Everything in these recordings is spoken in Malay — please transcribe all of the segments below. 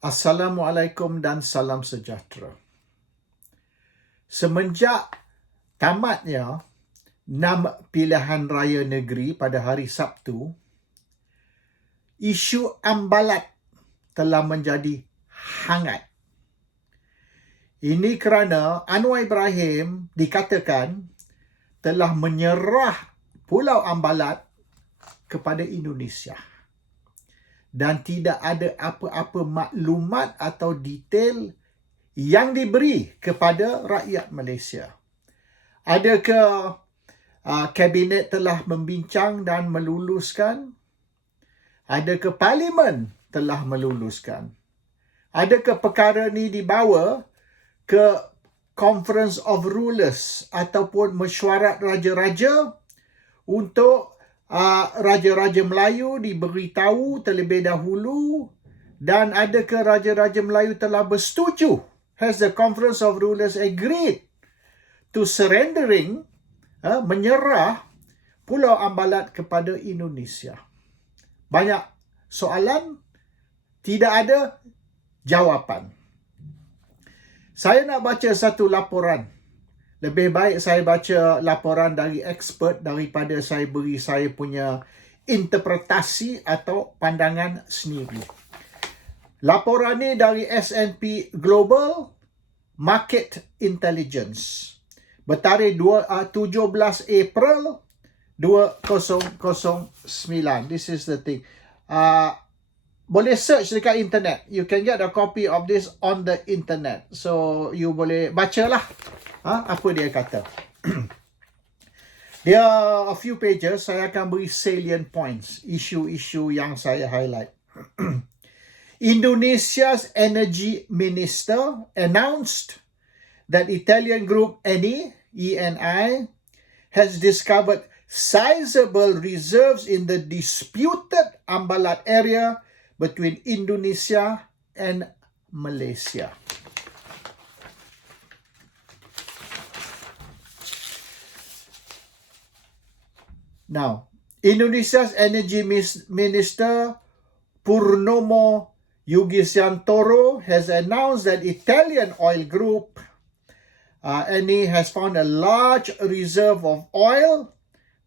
Assalamualaikum dan salam sejahtera. Semenjak tamatnya 6 pilihan raya negeri pada hari Sabtu, isu Ambalat telah menjadi hangat. Ini kerana Anwar Ibrahim dikatakan telah menyerah Pulau Ambalat kepada Indonesia. Dan tidak ada apa-apa maklumat atau detail yang diberi kepada rakyat Malaysia. Adakah kabinet telah membincang dan meluluskan? Adakah parlimen telah meluluskan? Adakah perkara ini dibawa ke Conference of Rulers ataupun mesyuarat raja-raja untuk raja-raja Melayu diberitahu terlebih dahulu, dan adakah raja-raja Melayu telah bersetuju? Has the Conference of Rulers agreed to surrendering, menyerah Pulau Ambalat kepada Indonesia? Banyak soalan, tidak ada jawapan. Saya nak baca satu laporan. Lebih baik saya baca laporan dari expert daripada saya beri saya punya interpretasi atau pandangan sendiri. Laporan ini dari S&P Global Market Intelligence. Bertarikh 17 April 2009. This is the thing. Boleh search dekat internet. You can get a copy of this on the internet. So, you boleh bacalah. Apa dia kata. Dia a few pages, saya akan beri salient points, isu-isu yang saya highlight. Indonesia's energy minister announced that Italian group ENI has discovered sizable reserves in the disputed Ambalat area between Indonesia and Malaysia. Now, Indonesia's energy minister Purnomo Yugisiantoro has announced that Italian oil group ENI has found a large reserve of oil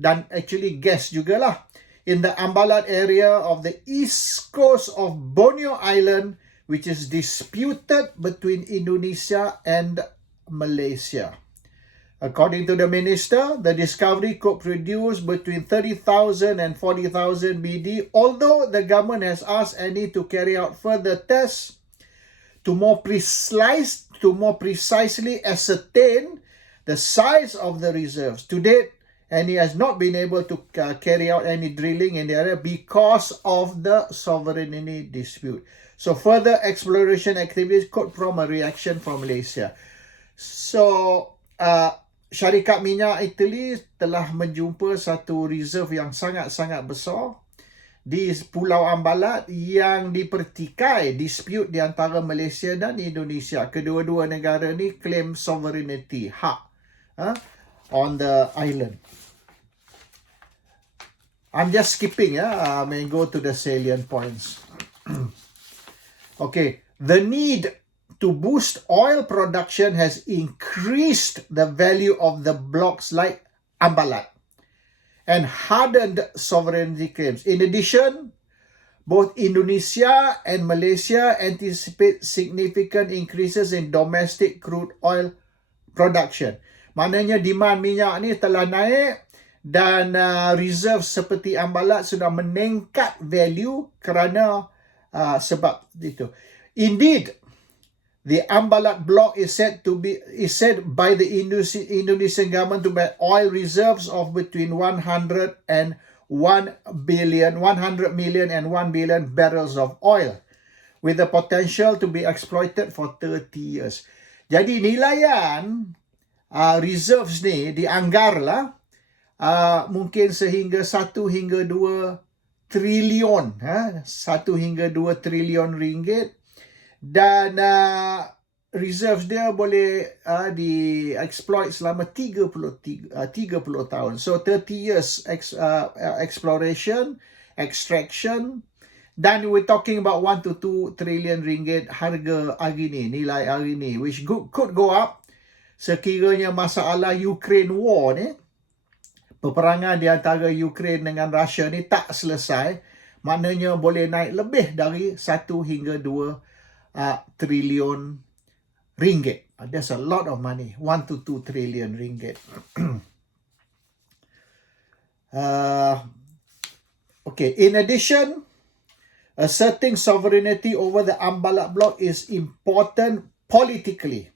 dan actually gas jugalah in the Ambalat area of the east coast of Borneo Island, which is disputed between Indonesia and Malaysia. According to the minister, the discovery could produce between 30,000 and 40,000 BD, although the government has asked ENI to carry out further tests to more precisely ascertain the size of the reserves. To date, ENI has not been able to carry out any drilling in the area because of the sovereignty dispute. So further exploration activities could prompt a reaction from Malaysia. So, syarikat minyak Itali telah menjumpa satu reserve yang sangat-sangat besar di Pulau Ambalat yang dipertikai dispute di antara Malaysia dan Indonesia. Kedua-dua negara ni claim sovereignty, hak on the island. I'm just skipping, I may go to the salient points. Okay, the need to boost oil production has increased the value of the blocks like Ambalat and hardened sovereignty claims. In addition, both Indonesia and Malaysia anticipate significant increases in domestic crude oil production. Maknanya demand minyak ni telah naik dan reserve seperti Ambalat sudah meningkat value kerana sebab itu. Indeed, the Ambalat block is said by the Indonesian government to have oil reserves of between 100 million and 1 billion barrels of oil, with the potential to be exploited for 30 years. Jadi nilaian reserves ni dianggarlah mungkin sehingga 1 hingga 2 trilion, 1 hingga 2 trilion ringgit. Dan reserves dia boleh di-exploit selama 30 tahun. So 30 years exploration, extraction Dan we're talking about 1 to 2 trillion ringgit harga hari ni, nilai hari ni, which could go up sekiranya masalah Ukraine war ni, peperangan di antara Ukraine dengan Russia ni tak selesai. Maknanya boleh naik lebih dari 1 hingga 2 trilion ringgit. That's a lot of money, 1 to 2 trillion ringgit. Okay, in addition, asserting sovereignty over the Ambalat block is important politically.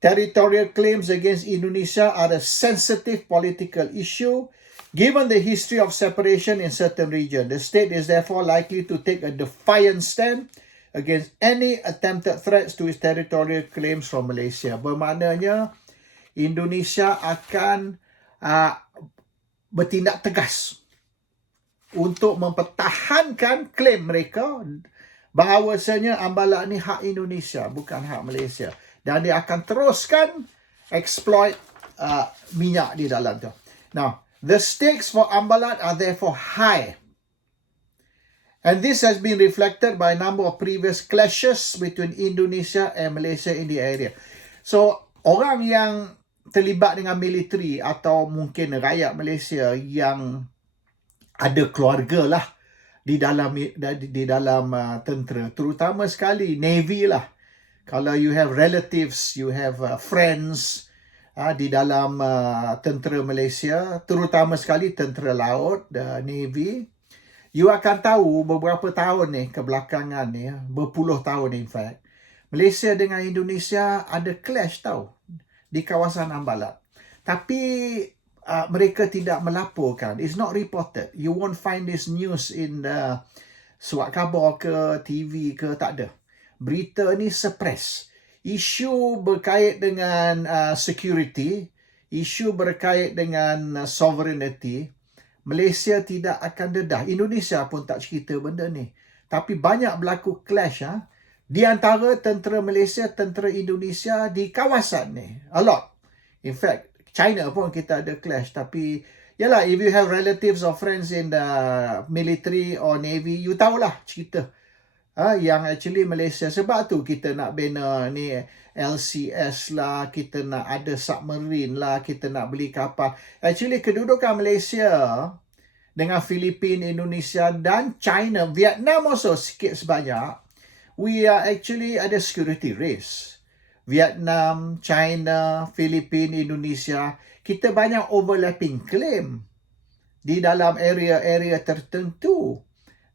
Territorial claims against Indonesia are a sensitive political issue. Given the history of separation in certain regions, the state is therefore likely to take a defiant stand against any attempted threats to its territorial claims from Malaysia. Bermaknanya, Indonesia akan bertindak tegas untuk mempertahankan klaim mereka bahawasanya Ambalat ni hak Indonesia, bukan hak Malaysia. Dan dia akan teruskan exploit minyak di dalam tu. Now, the stakes for Ambalat are therefore high. And this has been reflected by a number of previous clashes between Indonesia and Malaysia in the area. So, orang yang terlibat dengan militeri atau mungkin rakyat Malaysia yang ada keluarga lah di dalam tentera, terutama sekali Navy lah. Kalau you have relatives, you have friends di dalam tentera Malaysia, terutama sekali tentera laut, Navy, you akan tahu beberapa tahun ni kebelakangan ni, berpuluh tahun in fact, Malaysia dengan Indonesia ada clash tau di kawasan Ambalat. Tapi mereka tidak melaporkan. It's not reported. You won't find this news in the surat khabar ke TV ke, tak ada. Berita ni suppress. Isu berkait dengan security, isu berkait dengan sovereignty, Malaysia tidak akan dedah. Indonesia pun tak cerita benda ni. Tapi banyak berlaku clash di antara tentera Malaysia, tentera Indonesia di kawasan ni. A lot. In fact, China pun kita ada clash. Tapi, yalah, if you have relatives or friends in the military or navy, you tahulah cerita. Yang actually Malaysia. Sebab tu kita nak bina ni LCS lah, kita nak ada submarine lah, kita nak beli kapal. Actually, kedudukan Malaysia dengan Filipina, Indonesia dan China, Vietnam also sikit sebanyak, we are actually ada security risk. Vietnam, China, Filipina, Indonesia, kita banyak overlapping claim di dalam area-area tertentu.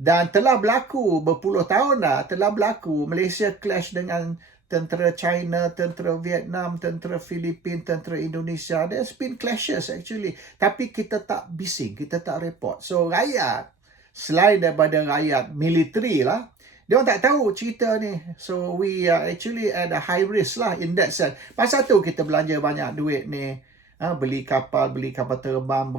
Dan telah berlaku berpuluh tahun dah, telah berlaku Malaysia clash dengan tentera China, tentera Vietnam, tentera Filipina, tentera Indonesia. There's been clashes actually. Tapi kita tak bising, kita tak report. So rakyat, selain daripada rakyat militeri lah, dia orang tak tahu cerita ni. So we are actually at a high risk lah in that sense. Pasal tu kita belanja banyak duit ni. Beli kapal terbang,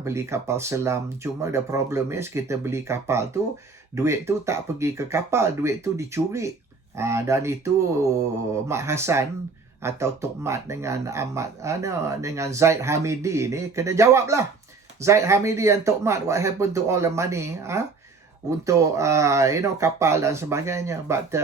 beli kapal selam. Cuma the problem is kita beli kapal tu, duit tu tak pergi ke kapal, duit tu dicuri. Dan itu Mak Hassan atau Tok Mat dengan dengan Zaid Hamidi ni kena jawab lah. Zaid Hamidi and Tok Mat, what happened to all the money? Untuk kapal dan sebagainya. But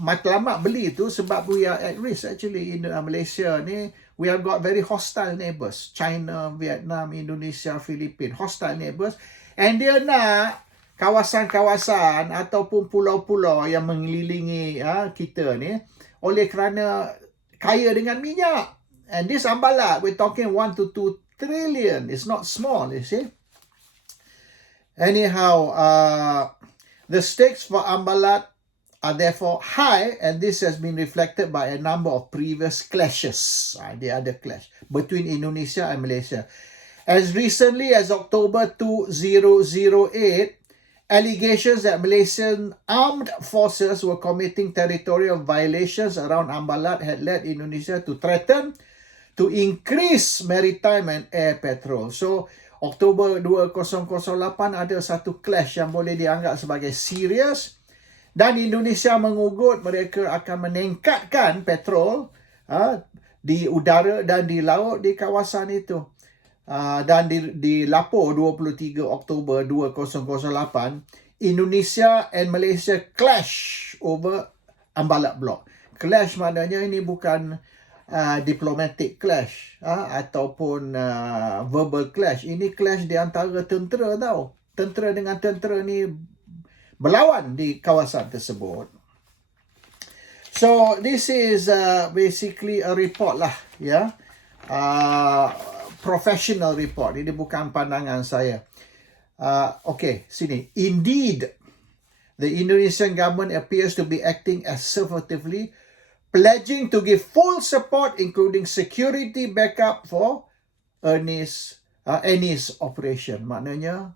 matlamat beli tu sebab we are at risk actually in Malaysia ni. We have got very hostile neighbours. China, Vietnam, Indonesia, Filipina. Hostile neighbours. And dia nak kawasan-kawasan ataupun pulau-pulau yang mengelilingi kita ni oleh kerana kaya dengan minyak. And this Ambalat, we're talking 1 to 2 trillion. It's not small, you see. Anyhow, the stakes for Ambalat are therefore high, and this has been reflected by a number of previous clashes. The other clash between Indonesia and Malaysia. As recently as October 2008, allegations that Malaysian armed forces were committing territorial violations around Ambalat had led Indonesia to threaten to increase maritime and air patrol. So, Oktober 2008 ada satu clash yang boleh dianggap sebagai serius, dan Indonesia mengugut mereka akan meningkatkan patrol di udara dan di laut di kawasan itu. Dan dilapor 23 Oktober 2008, Indonesia and Malaysia clash over Ambalat block. Clash maknanya ini bukan diplomatic clash ataupun verbal clash. Ini clash di antara tentera tau. Tentera dengan tentera ni berlawan di kawasan tersebut. So this is basically a report lah, ya. Professional report. Ini bukan pandangan saya. Okay, sini. Indeed, the Indonesian government appears to be acting assertively, pledging to give full support, including security backup for Ani's operation. Maknanya,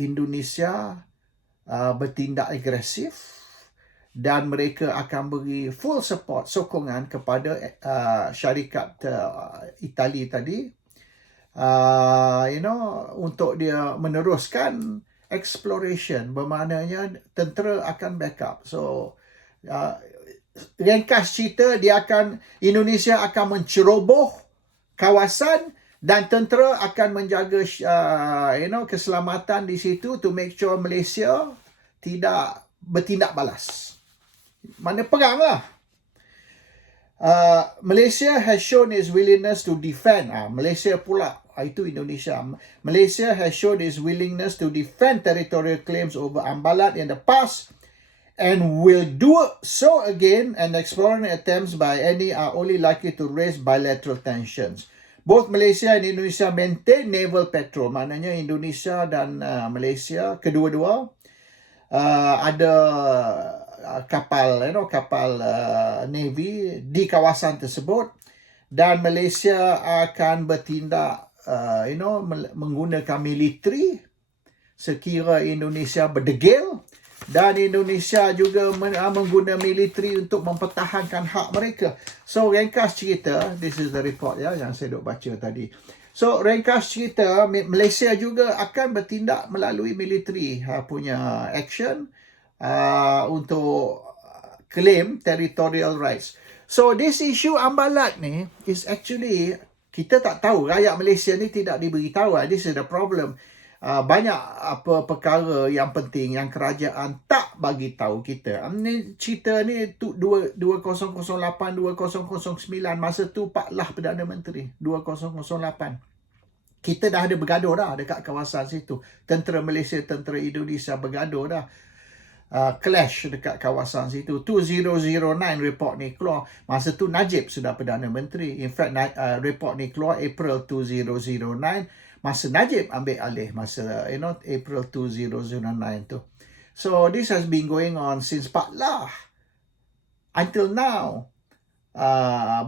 Indonesia bertindak agresif dan mereka akan beri full support, sokongan kepada syarikat Itali tadi, untuk dia meneruskan exploration. Bermaknanya tentera akan backup. So, ringkas cerita, Indonesia akan menceroboh kawasan dan tentera akan menjaga keselamatan di situ to make sure Malaysia tidak bertindak balas. Mana perang lah. Malaysia has shown its willingness to defend. Malaysia pula, itu Indonesia. Malaysia has shown its willingness to defend territorial claims over Ambalat in the past, and will do so again, and exploring attempts by any are only likely to raise bilateral tensions. Both Malaysia and Indonesia maintain naval patrol. Maknanya Indonesia dan Malaysia, kedua-dua, ada kapal Navy di kawasan tersebut, dan Malaysia akan bertindak menggunakan militeri sekira Indonesia berdegil, dan Indonesia juga menggunakan militeri untuk mempertahankan hak mereka. So, ringkas cerita, this is the report yang saya duk baca tadi. So, ringkas cerita, Malaysia juga akan bertindak melalui militeri punya action untuk claim territorial rights. So, this issue Ambalat ni is actually, kita tak tahu, rakyat Malaysia ni tidak diberitahu. This is the problem. Banyak perkara yang penting yang kerajaan tak bagi tahu kita. Ni cerita ni 2008, 2009, masa tu Pak Lah Perdana Menteri 2008. Kita dah ada bergaduh dah dekat kawasan situ. Tentera Malaysia, tentera Indonesia bergaduh dah. Clash dekat kawasan situ. 2009 report ni keluar. Masa tu Najib sudah Perdana Menteri. In fact, report ni keluar April 2009. Masa Najib ambil alih, masa April 2009 tu. So this has been going on since Pak Lah until now.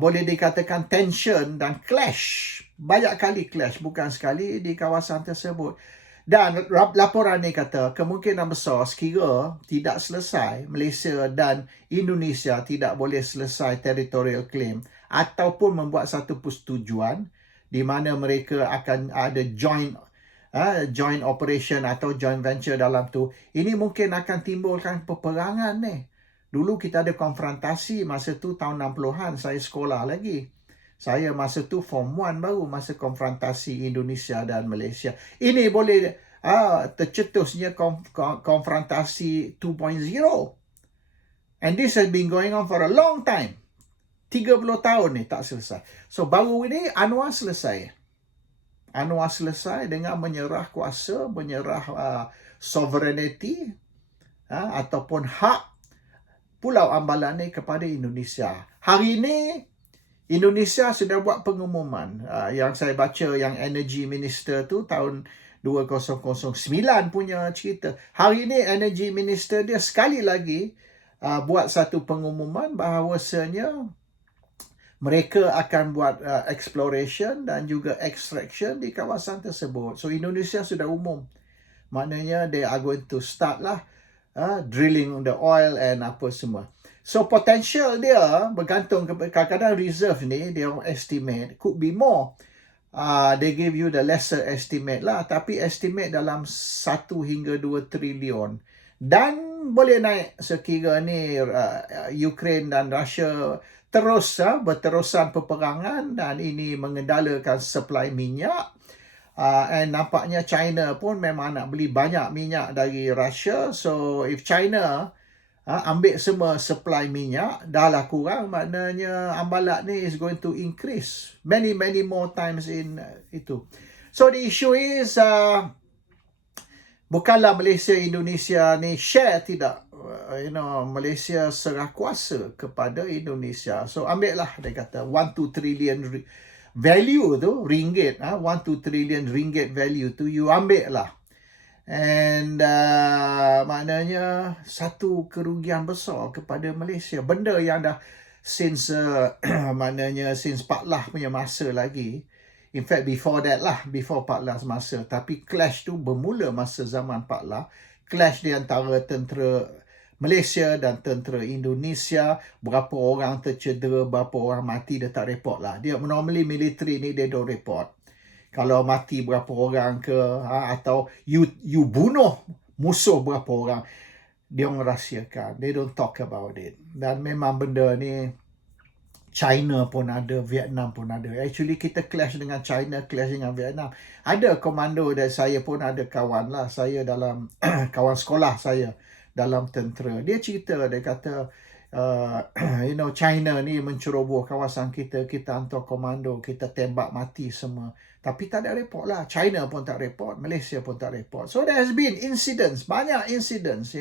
Boleh dikatakan tension dan clash, banyak kali clash, bukan sekali di kawasan tersebut. Dan laporan ni kata kemungkinan besar sekira tidak selesai, Malaysia dan Indonesia tidak boleh selesai territorial claim ataupun membuat satu persetujuan di mana mereka akan ada joint operation atau joint venture dalam tu. Ini mungkin akan timbulkan peperangan ni. Dulu kita ada konfrontasi masa tu tahun 60-an, saya sekolah lagi. Saya masa tu form 1 baru, masa konfrontasi Indonesia dan Malaysia. Ini boleh tercetusnya konfrontasi 2.0. And this has been going on for a long time. 30 tahun ni tak selesai. So baru ini Anwar selesai. Anwar selesai dengan menyerah kuasa, menyerah sovereignty ataupun hak Pulau Ambalat ni kepada Indonesia. Hari ini Indonesia sudah buat pengumuman. Yang saya baca yang Energy Minister tu tahun 2009 punya cerita. Hari ini Energy Minister dia sekali lagi buat satu pengumuman bahawasanya mereka akan buat exploration dan juga extraction di kawasan tersebut. So Indonesia sudah umum. Maknanya they are going to start lah drilling on the oil and apa semua. So potential dia bergantung kadang-kadang reserve ni dia estimate could be more. They give you the lesser estimate lah, tapi estimate dalam 1 hingga 2 trilion. Dan boleh naik sekira ni Ukraine dan Russia terus berterusan peperangan dan ini mengendalikan supply minyak. And nampaknya China pun memang nak beli banyak minyak dari Russia. So if China ambil semua supply minyak, dah lah kurang, maknanya ambalat ni is going to increase many more times in itu. So the issue is bukanlah Malaysia Indonesia ni share, tidak. Malaysia serah kuasa kepada Indonesia. So ambil lah, dia kata 1-2 trillion value tu ringgit, 1-2 trillion ringgit value tu you ambil lah. And maknanya satu kerugian besar kepada Malaysia, benda yang dah since maknanya since Pak Lah punya masa lagi. In fact before that lah, before Pak Lah masa, tapi clash tu bermula masa zaman Pak Lah. Clash di antara tentera Malaysia dan tentera Indonesia, berapa orang tercedera, berapa orang mati, dia tak report lah. Dia normally military ni dia don't report. Kalau mati berapa orang ke, atau you bunuh musuh berapa orang, dia merahsiakan. They don't talk about it. Dan memang benda ni China pun ada, Vietnam pun ada. Actually kita clash dengan China, clash dengan Vietnam. Ada komando dan saya pun ada kawan lah. Saya dalam kawan sekolah saya dalam tentera. Dia cerita, dia kata China ni menceroboh kawasan kita, kita hantar komando, kita tembak mati semua. Tapi tak ada report lah. China pun tak report, Malaysia pun tak report. So there has been incidents, banyak incidents,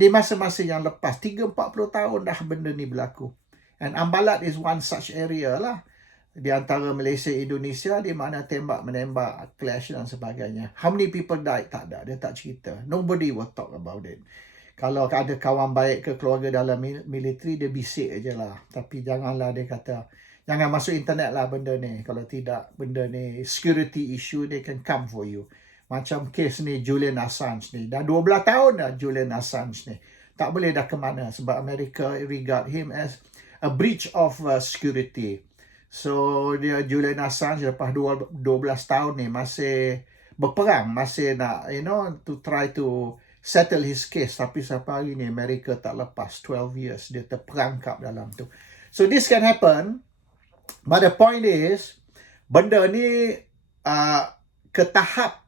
di masa-masa yang lepas. 30-40 tahun dah benda ni berlaku. And Ambalat is one such area lah. Di antara Malaysia Indonesia, di mana tembak-menembak, clash dan sebagainya. How many people died? Tak ada. Dia tak cerita. Nobody will talk about it. Kalau ada kawan baik ke keluarga dalam militeri, dia bisik je lah. Tapi janganlah, dia kata, jangan masuk internet lah benda ni. Kalau tidak, benda ni security issue, they can come for you. Macam kes ni Julian Assange ni. Dah 12 tahun dah Julian Assange ni. Tak boleh dah ke mana sebab Amerika regard him as a breach of security. So dia Julian Assange lepas 12 tahun ni masih berperang, masih nak to try to settle his case, tapi sampai hari ni Amerika tak lepas 12 years dia terperangkap dalam tu. So this can happen, but the point is benda ni ke tahap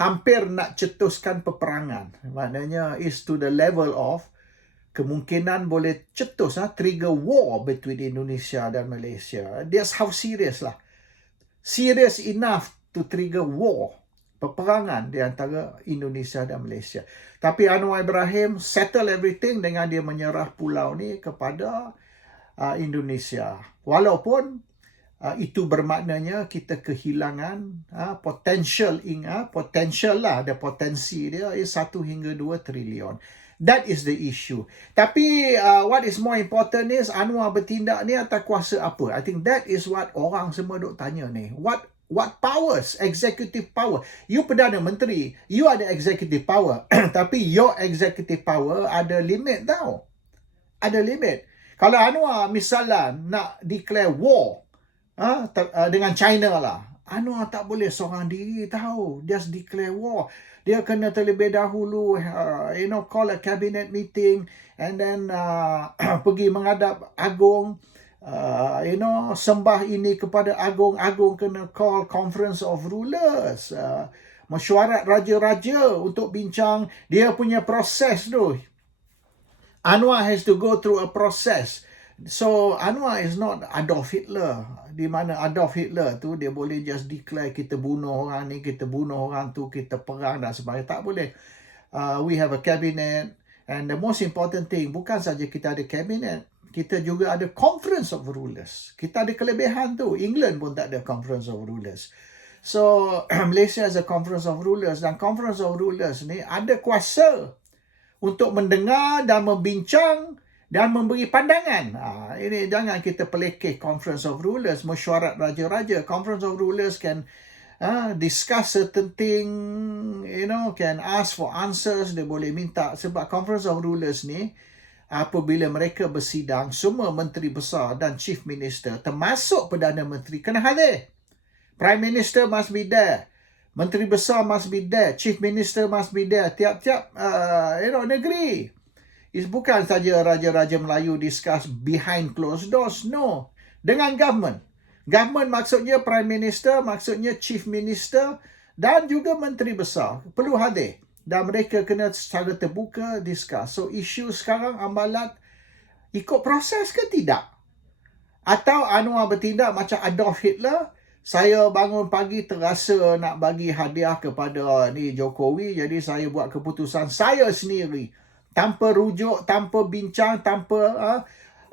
hampir nak cetuskan peperangan. Maknanya is to the level of kemungkinan boleh cetus trigger war between Indonesia dan Malaysia. That's how serious lah. Serious enough to trigger war, peperangan di antara Indonesia dan Malaysia. Tapi Anwar Ibrahim settle everything dengan dia menyerah pulau ni kepada Indonesia. Walaupun itu bermaknanya kita kehilangan potential lah, ada potensi dia 1 hingga 2 trilion. That is the issue. Tapi what is more important is Anwar bertindak ni atas kuasa apa? I think that is what orang semua duk tanya ni. What powers? Executive power. You Perdana Menteri, you ada executive power. Tapi your executive power ada limit tau. Ada limit. Kalau Anwar misalnya nak declare war dengan China lah, Anwar tak boleh seorang diri tahu. Just declare war. Dia kena terlebih dahulu, call a cabinet meeting and then pergi menghadap Agong, sembah ini kepada Agong. Agong kena call conference of rulers, mesyuarat raja-raja untuk bincang dia punya proses tu. Anwar has to go through a process. So Anwar is not Adolf Hitler, di mana Adolf Hitler tu dia boleh just declare kita bunuh orang ni, kita bunuh orang tu, kita perang dan sebagainya. Tak boleh. We have a cabinet, and the most important thing bukan saja kita ada cabinet, kita juga ada conference of rulers. Kita ada kelebihan tu. England pun tak ada conference of rulers. So Malaysia has a conference of rulers, dan conference of rulers ni ada kuasa untuk mendengar dan membincang dan memberi pandangan. Ini jangan kita pelekeh conference of rulers, mesyuarat raja-raja. Conference of rulers can discuss certain thing, can ask for answers, dia boleh minta. Sebab conference of rulers ni, apabila mereka bersidang, semua menteri besar dan chief minister, termasuk Perdana Menteri, kena hadir. Prime Minister must be there. Menteri besar must be there. Chief Minister must be there. Tiap-tiap negeri. Bukan saja raja-raja Melayu discuss behind closed doors. No. Dengan government. Government maksudnya Prime Minister, maksudnya Chief Minister dan juga Menteri Besar. Perlu hadir. Dan mereka kena secara terbuka discuss. So, isu sekarang Ambalat ikut proses ke tidak? Atau Anwar bertindak macam Adolf Hitler? Saya bangun pagi terasa nak bagi hadiah kepada ni Jokowi, jadi saya buat keputusan saya sendiri. Tanpa rujuk, tanpa bincang, tanpa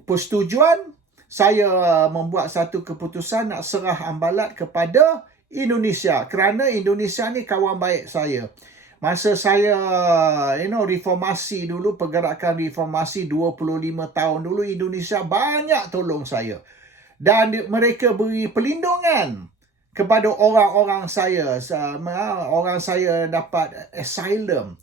persetujuan, saya membuat satu keputusan nak serah Ambalat kepada Indonesia. Kerana Indonesia ni kawan baik saya. Masa saya reformasi dulu, pergerakan reformasi 25 tahun dulu, Indonesia banyak tolong saya. Dan mereka beri perlindungan kepada orang-orang saya. Orang saya dapat asylum,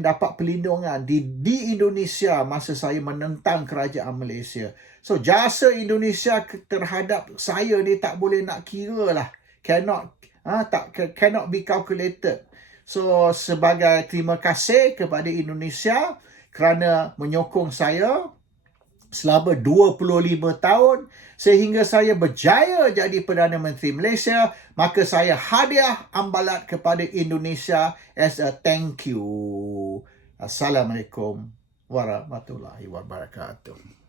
dapat perlindungan di Indonesia masa saya menentang kerajaan Malaysia. So, jasa Indonesia terhadap saya ni tak boleh nak kira lah. Cannot be calculated. So, sebagai terima kasih kepada Indonesia kerana menyokong saya selama 25 tahun sehingga saya berjaya jadi Perdana Menteri Malaysia, maka saya hadiah Ambalat kepada Indonesia as a thank you. Assalamualaikum warahmatullahi wabarakatuh.